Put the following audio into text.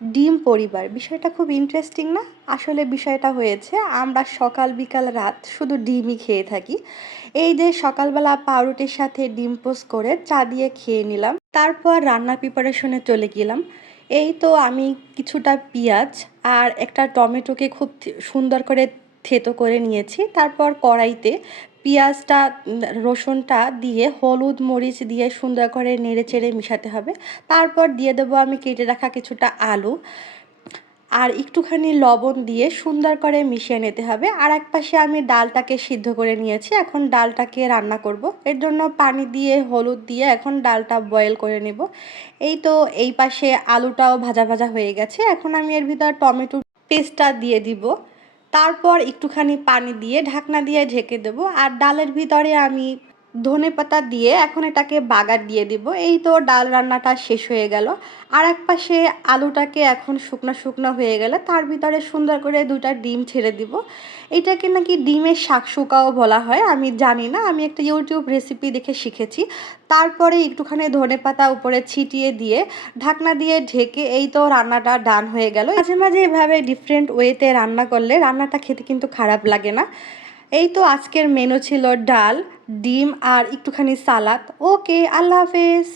ডিম পরিবার বিষয়টা খুব ইন্টারেস্টিং না? আসলে বিষয়টা হয়েছে আমরা সকাল বিকাল রাত শুধু ডিমই খেয়ে থাকি। এই যে সকালবেলা পাউরুটির সাথে ডিম পোচ করে চা দিয়ে খেয়ে নিলাম। তারপর রান্নার প্রিপারেশনে চলে গেলাম। এই তো আমি কিছুটা পেঁয়াজ আর একটা টমেটোকে খুব সুন্দর করে থেতো করে নিয়েছি। তারপর কড়াইতে পেঁয়াজটা রসুনটা দিয়ে হলুদ মরিচ দিয়ে সুন্দর করে নেড়ে চেড়ে মিশাতে হবে। তারপর দিয়ে দেবো আমি কেটে রাখা কিছুটা আলু আর একটুখানি লবণ দিয়ে সুন্দর করে মিশিয়ে নিতে হবে। আর এক পাশে আমি ডালটাকে সিদ্ধ করে নিয়েছি, এখন ডালটাকে রান্না করব। এর জন্য পানি দিয়ে হলুদ দিয়ে এখন ডালটা বয়েল করে নেব। এই তো এই পাশে আলুটাও ভাজা ভাজা হয়ে গেছে, এখন আমি এর ভিতর টমেটো পেস্টটা দিয়ে দিব। তারপর একটুখানি পানি দিয়ে ঢাকনা দিয়ে ঢেকে দেবো। আর ডালের ভিতরে আমি ধনেপাতা দিয়ে এখন এটাকে বাগার দিয়ে দিব। এই তো ডাল রান্নাটা শেষ হয়ে গেল। আর এক পাশে আলুটাকে এখন শুকনো শুকনো হয়ে গেলে তার ভিতরে সুন্দর করে দুটা ডিম ছেড়ে দিব। এটাকে নাকি ডিমের শাকশুকাও বলা হয়, আমি জানি না, আমি একটা ইউটিউব রেসিপি দেখে শিখেছি। তারপরে একটুখানি ধনেপাতা উপরে ছিটিয়ে দিয়ে ঢাকনা দিয়ে ঢেকে এই তো রান্নাটা ডান হয়ে গেল। মাঝে মাঝে এভাবে ডিফারেন্ট ওয়েতে রান্না করলে রান্নাটা খেতে কিন্তু খারাপ লাগে না। এই তো আজকের মেনু ছিল ডাল, ডিম আর একটুখানি সালাদ। ওকে, আল্লাহ হাফেজ।